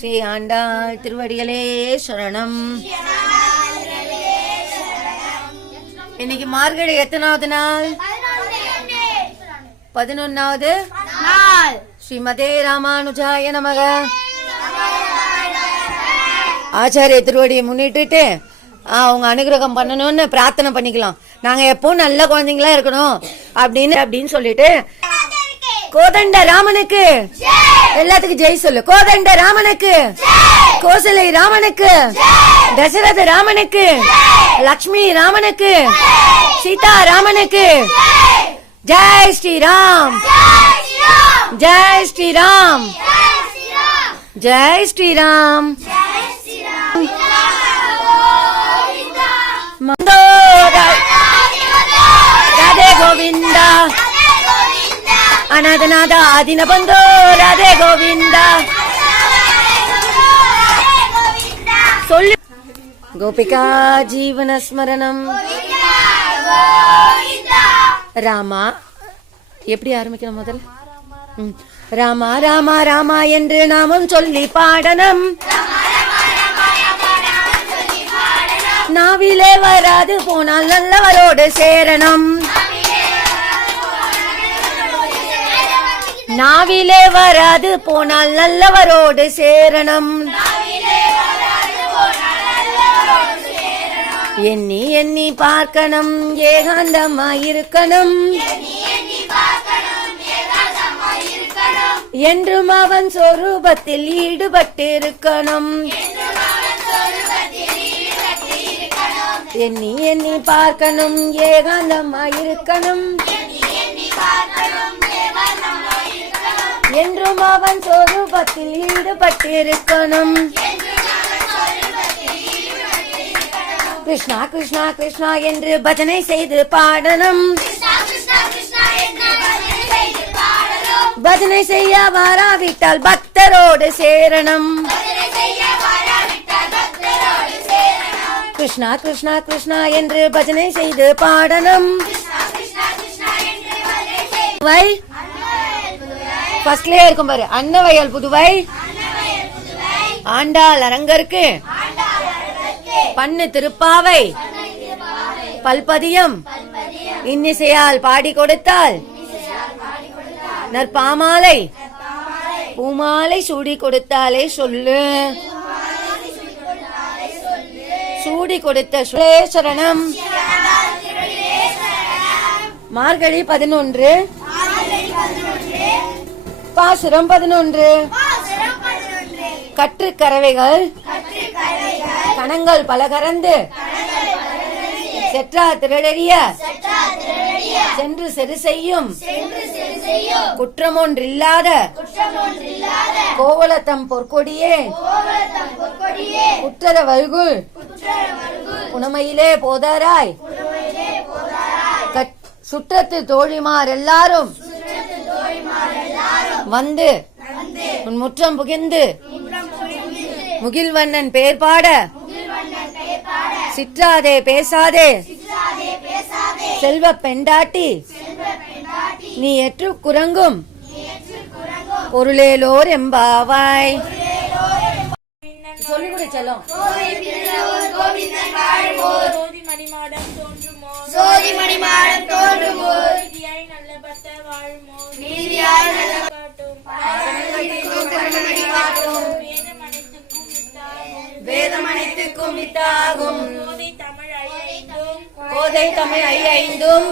ஸ்ரீ ஆண்டாள் திருவடிகளே சரணம். இன்னைக்கு மார்கழி எத்தனாவது நாள்? பதினொன்னாவது? ஸ்ரீமதே ராமானுஜாய நமக. ஆச்சாரிய திருவடியை முன்னிட்டுட்டு அவங்க அனுகிரகம் பண்ணணும்னு பிரார்த்தனை பண்ணிக்கலாம். நாங்க எப்பவும் நல்ல குழந்தைங்களா இருக்கணும் அப்படின்னு அப்படின்னு சொல்லிட்டு கோதண்ட ராமனுக்கு. எல்லாத்துக்கும் ஜெய் சொல்லு. கோதண்ட ராமனுக்கு. கோசலை ராமனுக்கு. தசரத ராமனுக்கு. லக்ஷ்மி ராமனுக்கு. சீதா ராமனுக்கு. ஜெய் ஸ்ரீராம். ஜெய் ஸ்ரீராம்! ஜெய் ஸ்ரீராம் மந்தோர ராதே கோவிந்தா அநாதநாத ஆதின பந்தோ ராதே கோவிந்தா. சொல்லு. கோபிகா ஜீவன ஸ்மரணம். ராமா எப்படி ஆரம்பிக்கணும் முதல்ல? ராமா ராமா ராமா என்று நாமம் சொல்லி பாடனம் நாவிலே வராது போனால் நல்லவரோடு சேரணும். நாவிலே வராது போனால் நல்லவரோடு சேரணும். எண்ணி எண்ணி பார்க்கணும் ஏகாந்தமாயிருக்கணும். என்றும் அவன் சொரூபத்தில் ஈடுபட்டிருக்கணும். எண்ணி எண்ணி பார்க்கணும் ஏகாந்தமாயிருக்கணும். என்றும் அவன் சொரூபத்தில் ஈடுபட்டிருக்கணும். கிருஷ்ணா கிருஷ்ணா கிருஷ்ணா என்று பஜனை செய்து பாடணும். பஜனை செய்ய வராவிட்டால் பக்தரோடு சேரணும். கிருஷ்ணா கிருஷ்ணா கிருஷ்ணா என்று பஜனை செய்து பாடணும். வை ஃபர்ஸ்ட்லயே இருக்கும் பாரு. அன்னவயல் புதுவை. ஆண்டாள் அரங்கருக்கு. பண்ணு திருப்பாவை. பல்பதியம். இன்னிசையால் பாடி கொடுத்தால். நற்பாமாலை. பூமாலை சூடி கொடுத்தாலே சொல்லு. சூடி கொடுத்த சுரேஸ்வரணம் மார்கழி பதினொன்று. பாசுரம் பதினொன்று. கற்று கறவைகள் கணங்கள் பல கறந்து செற்றா திரளறிய. சென்று செரு செய்யும். குற்றமொன்றில்லாத. கோவலத்தம் பொற்கொடியே. குற்றர வல்குள் புனமையிலே போதாராய். சுற்றத்து தோழிமார் எல்லாரும் வந்து உன் முற்றம் புகிந்து முகில்வண்ணன் பேர் பாட சிற்றாதே பேசாதே செல்வ பெண்டாட்டி நீ எற்று குரங்கும் பொருளேலோர் எம்பாவாய். சொல்லிக் கொடு செல்லம். சோதி மணிமாடம் தோன்றுமோ? சோதி மணிமாடம் தோன்றுமோ நீதியாய் நல்ல பத்த வாழுமோ? அனைத்துக்கும் வித்தாகும் கோதை தமிழ் ஐ ஐந்தும்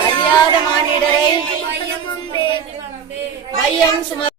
அறியாத மானிடரை வையம் சும